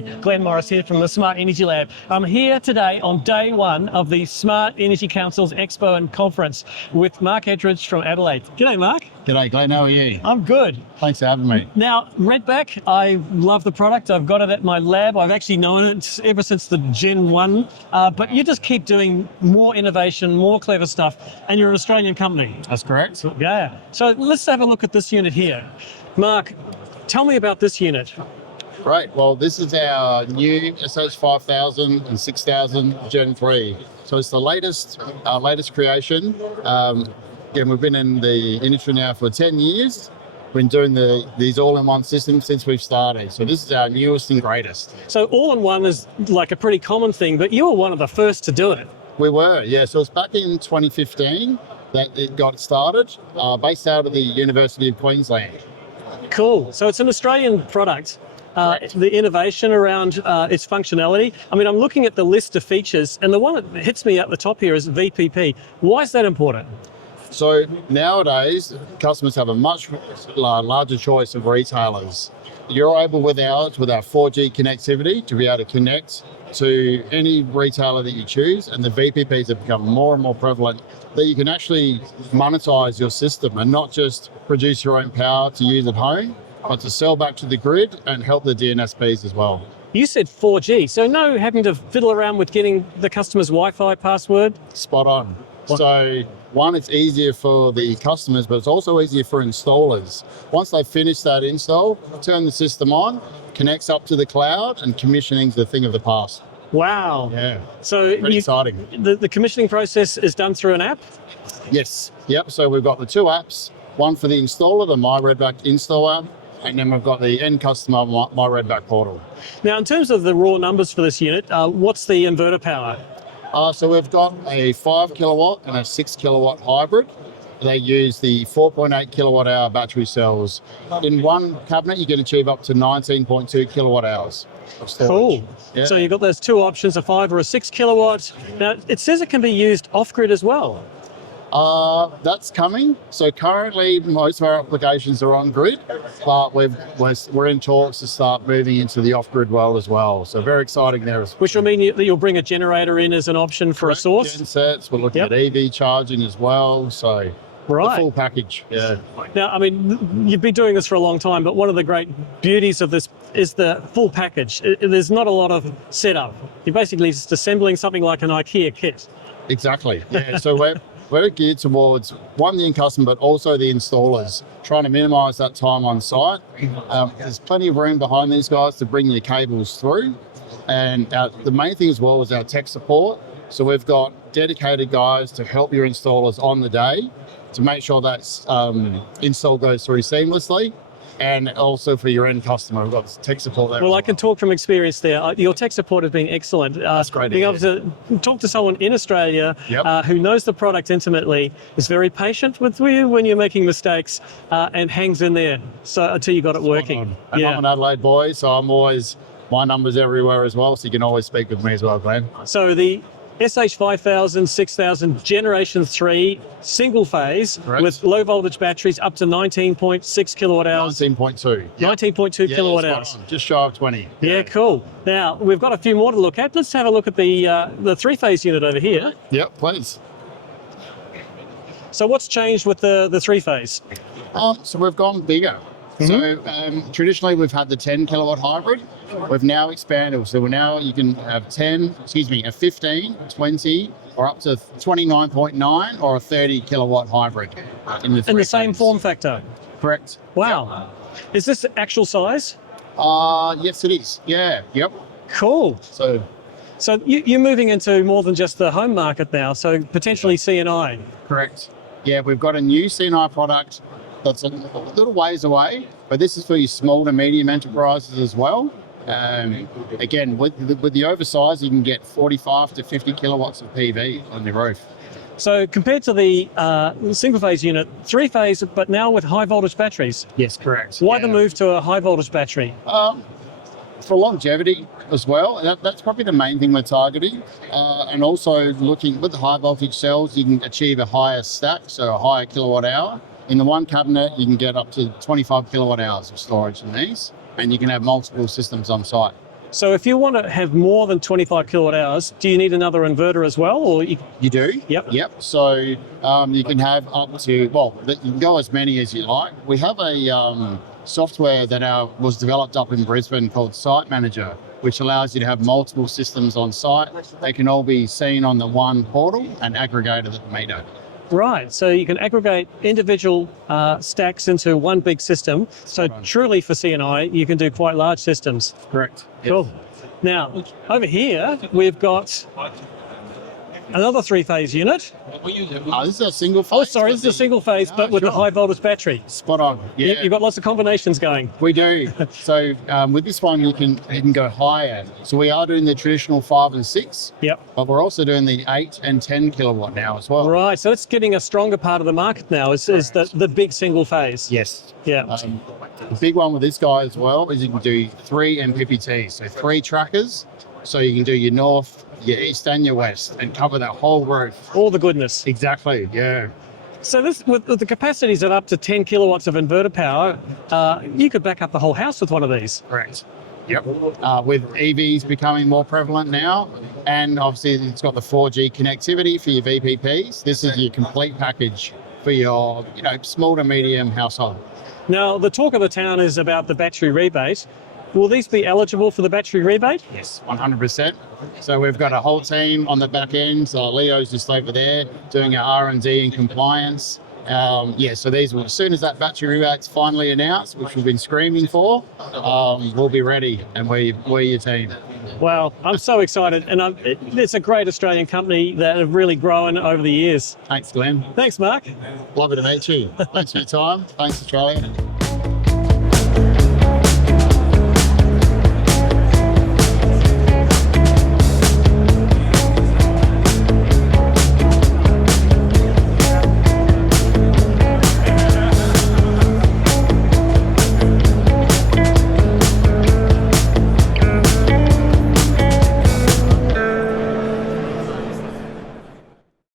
G'day, Glenn Morris here from the Smart Energy Lab. I'm here today on day one of the Smart Energy Council's Expo and Conference with Mark Edridge from Adelaide. G'day, Mark. G'day, Glenn. How are you? I'm good. Thanks for having me. Now, Redback, I love the product. I've got it at my lab. I've actually known it ever since the Gen 1, but you just keep doing more innovation, more clever stuff, and you're an Australian company. That's correct. Yeah. So let's have a look at this unit here. Mark, tell me about this unit. Great. Well, this is our new SH5000 and 6000 Gen 3. So it's the latest creation. Again, we've been in the industry now for 10 years. Been doing these all-in-one systems since we've started. So this is our newest and greatest. So all-in-one is like a pretty common thing, but you were one of the first to do it. We were, yeah. So it's back in 2015 that it got started, based out of the University of Queensland. Cool. So it's an Australian product. The innovation around its functionality. I mean, I'm looking at the list of features, and the one that hits me at the top here is VPP. Why is that important? So nowadays, customers have a much larger choice of retailers. You're able with our 4G connectivity to be able to connect to any retailer that you choose, and the VPPs have become more and more prevalent that you can actually monetize your system and not just produce your own power to use at home, but to sell back to the grid and help the DNSPs as well. You said 4G, so no having to fiddle around with getting the customer's Wi-Fi password? Spot on. So one, it's easier for the customers, but it's also easier for installers. Once they've finished that install, turn the system on, connects up to the cloud, and commissioning's the thing of the past. Wow. Yeah. So pretty exciting. The commissioning process is done through an app? Yes. Yep. So we've got the two apps, one for the installer, the My Redback install app, and then we've got the end customer My Redback portal. Now, in terms of the raw numbers for this unit, what's the inverter power? So we've got a 5 kilowatt and a 6 kilowatt hybrid. They use the 4.8 kilowatt hour battery cells. In one cabinet, you can achieve up to 19.2 kilowatt hours of storage. Cool. Yeah. So you've got those two options, a 5 or a 6 kilowatt. Now, it says it can be used off-grid as well. That's coming. So currently, most of our applications are on grid, but we're in talks to start moving into the off-grid world as well. So very exciting there. Which will mean that you'll bring a generator in as an option for a source? Gensets. We're looking at EV charging as well. So the full package. Yeah. Now, I mean, you've been doing this for a long time, but one of the great beauties of this is the full package. There's not a lot of setup. You're basically just assembling something like an IKEA kit. Exactly. Yeah. So we're geared towards one, the end customer, but also the installers, trying to minimise that time on site. There's plenty of room behind these guys to bring your cables through. And the main thing as well is our tech support. So we've got dedicated guys to help your installers on the day to make sure that install goes through seamlessly. And also for your end customer, we've got tech support there. Well, I can talk from experience there. Your tech support has been excellent. That's great. Being able to talk to someone in Australia who knows the product intimately, is very patient with you when you're making mistakes, and hangs in there until you got it working. And I'm an Adelaide boy, so my number's everywhere as well, so you can always speak with me as well, Glenn. So the SH5000, 6000 Generation 3 single phase with low voltage batteries up to 19.6 kilowatt hours. 19.2. 19.2 kilowatt hours. Just shy of 20. Yeah, cool. Now, we've got a few more to look at. Let's have a look at the three-phase unit over here. Yep, please. So what's changed with the three-phase? So we've gone bigger. So traditionally we've had the 10 kilowatt hybrid. We've now expanded. So you can have a 15, 20, or up to 29.9 or a 30 kilowatt hybrid in the same form factor. Correct. Wow. Yep. Is this actual size? Yes, it is. Yeah. Yep. Cool. So you're moving into more than just the home market now. So potentially CNI. Correct. Yeah, we've got a new CNI product that's a little ways away, but this is for your small to medium enterprises as well. Again, with the oversize, you can get 45 to 50 kilowatts of PV on your roof. So compared to the single phase unit, three phase, but now with high voltage batteries. Yes, correct. Why the move to a high voltage battery? For longevity as well. That's probably the main thing we're targeting. And also looking with the high voltage cells, you can achieve a higher stack, so a higher kilowatt hour. In the one cabinet, you can get up to 25 kilowatt hours of storage in these, and you can have multiple systems on site. So if you want to have more than 25 kilowatt hours, do you need another inverter as well? Or You do? Yep. Yep. So you can have up to, well, you can go as many as you like. We have a software that was developed up in Brisbane called Site Manager, which allows you to have multiple systems on site. They can all be seen on the one portal and aggregated at the meter. Right, so you can aggregate individual stacks into one big system. So truly for CNI, you can do quite large systems. Correct. Cool. Now, over here, we've got another three-phase unit. This is a single phase. Oh, sorry, this is a single phase, but with the high voltage battery. Spot on. Yeah. You've got lots of combinations going. We do. So with this one, you can go higher. So we are doing the traditional 5 and 6. Yep. But we're also doing the 8 and 10 kilowatt now as well. Right, so it's getting a stronger part of the market now, is the big single phase. Yes. Yeah. The big one with this guy as well is you can do 3 MPPT, so 3 trackers. So you can do your north, your east and your west and cover that whole roof. All the goodness. Exactly, yeah. So this, with the capacities at up to 10 kilowatts of inverter power, you could back up the whole house with one of these. Correct. Yep. With EVs becoming more prevalent now, and obviously it's got the 4G connectivity for your VPPs. This is your complete package for your, small to medium household. Now, the talk of the town is about the battery rebate. Will these be eligible for the battery rebate? Yes, 100%. So we've got a whole team on the back end. So Leo's just over there doing our R&D and compliance. So these will, as soon as that battery rebate's finally announced, which we've been screaming for, we'll be ready, and we're your team. Wow, I'm so excited, and it's a great Australian company that have really grown over the years. Thanks, Glenn. Thanks, Mark. Lovely to meet you. Thanks for your time. Thanks, Australia.